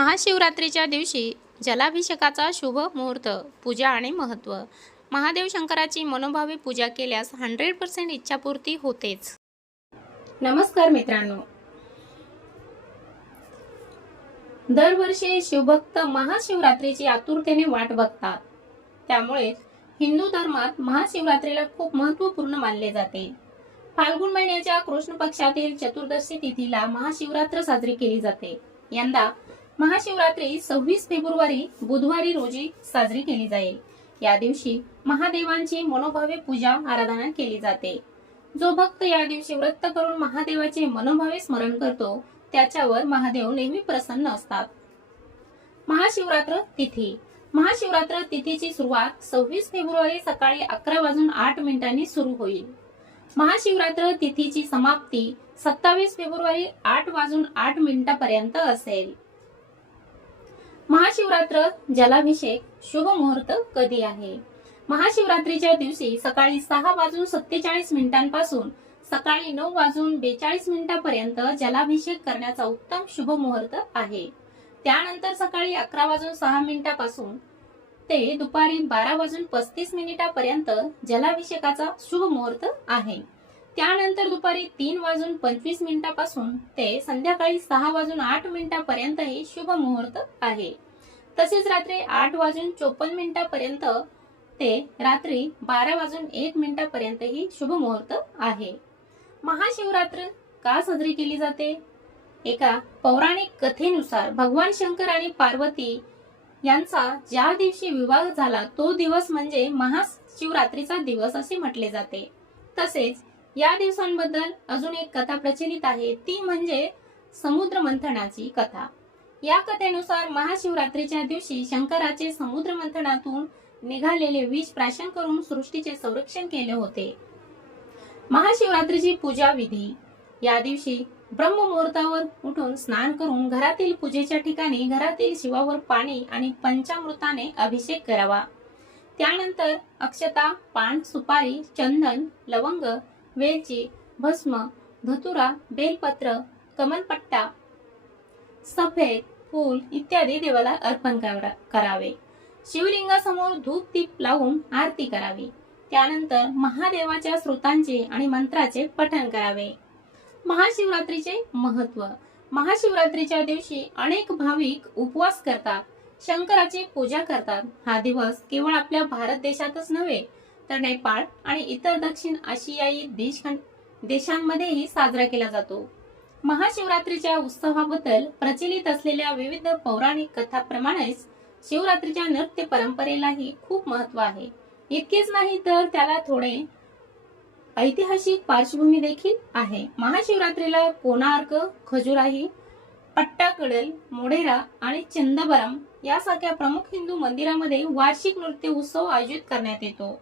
महाशिवरात्रीच्या दिवशी जलाभिषेकाचा शुभ मुहूर्त पूजा आणि महत्त्व. महादेव शंकराची मनोभावे पूजा केल्यास हंड्रेड पर्सेंट इच्छापूर्ती होतेच. नमस्कार मित्रांनो. दरवर्षी शिवभक्त महाशिवरात्रीची आतुरतेने वाट बघतात. त्यामुळे हिंदू धर्मात महाशिवरात्रीला खूप महत्त्वपूर्ण मानले जाते. फाल्गुन महिन्याच्या कृष्ण पक्षातील चतुर्दशी तिथीला महाशिवरात्र साजरी केली जाते. यंदा महाशिवरात्री सव्वीस फेब्रुवारी बुधवारी रोजी साजरी केली जाईल. या दिवशी महादेवांची मनोभावे पूजा आराधना केली जाते. जो भक्त या दिवशी व्रत करून महादेवाचे मनोभावे स्मरण करतो त्याच्यावर महादेव नेहमी प्रसन्न असतात. महाशिवरात्र तिथी. महाशिवरात्र तिथीची सुरुवात सव्वीस फेब्रुवारी सकाळी अकरा वाजून आठ मिनिटांनी सुरू होईल. महाशिवरात्र तिथीची समाप्ती सत्तावीस फेब्रुवारी आठ वाजून आठ मिनिटापर्यंत असेल. महाशिवरात्र जलाभिषेक शुभ मुहूर्त कधी आहे? महाशिवरात्रीच्या दिवशी सकाळी सहा वाजून सत्तेचाळीस मिनिटांपासून सकाळी नऊ वाजून बेचाळीस मिनिटांपर्यंत जलाभिषेक करण्याचा उत्तम शुभ मुहूर्त आहे. त्यानंतर सकाळी अकरा वाजून सहा मिनिटापासून ते दुपारी बारा वाजून पस्तीस मिनिटापर्यंत जलाभिषेकाचा शुभ मुहूर्त आहे. त्यानंतर दुपारी तीन वाजून पंचवीस मिनिटापासून ते संध्याकाळी सहा वाजून आठ मिनिटापर्यंतही शुभ मुहूर्त आहे. तसेच रात्री आठ वाजून चोपन्न मिनिटापर्यंत ते रात्री बारा वाजून एक मिनिटापर्यंतही शुभ मुहूर्त आहे. महाशिवरात्र का साजरी केली जाते? एका पौराणिक कथेनुसार भगवान शंकर आणि पार्वती यांचा ज्या दिवशी विवाह झाला तो दिवस म्हणजे महाशिवरात्रीचा दिवस असे म्हटले जाते. तसेच या दिवसांबद्दल अजून एक कथा प्रचलित आहे. ती म्हणजे समुद्र मंथनाची कथा. या कथेनुसार महाशिवरात्रीच्या दिवशी शंकराचे समुद्र मंथनातून निघालेले विष प्राशन करून सृष्टीचे संरक्षण केले होते. महाशिवरात्रीची पूजा विधी. या दिवशी ब्रह्ममुहूर्तावर उठून स्नान करून घरातील पूजेच्या ठिकाणी घरातील शिवावर पाणी आणि पंचामृताने अभिषेक करावा. त्यानंतर अक्षता पान सुपारी चंदन लवंग वेलची भस्म धतुरा बेलपत्र कमलपट्टा सफेद फूल इत्यादी देवाला अर्पण करा- करावे. शिवलिंगासमोर धूप दीप लावून आरती करावी. त्यानंतर महादेवाच्या स्रोतांचे आणि मंत्राचे पठण करावे. महाशिवरात्रीचे महत्त्व. महाशिवरात्रीच्या दिवशी अनेक भाविक उपवास करतात शंकराची पूजा करतात. हा दिवस केवळ आपल्या भारत देशातच नव्हे तर नेपाळ आणि इतर दक्षिण आशियाई देश देशांमध्येही साजरा केला जातो. महाशिवरात्रीच्या उत्सवाबद्दल प्रचलित असलेल्या विविध पौराणिक कथाप्रमाणेच शिवरात्रीच्या नृत्य परंपरेलाही खूप महत्त्व आहे. इतकेच नाही तर त्याला थोडे ऐतिहासिक पार्श्वभूमी देखील आहे. महाशिवरात्रीला कोणार्क खजुराही पट्टाकडल मोढेरा आणि चंदबरम यासारख्या प्रमुख हिंदू मंदिरामध्ये वार्षिक नृत्य उत्सव आयोजित करण्यात येतो.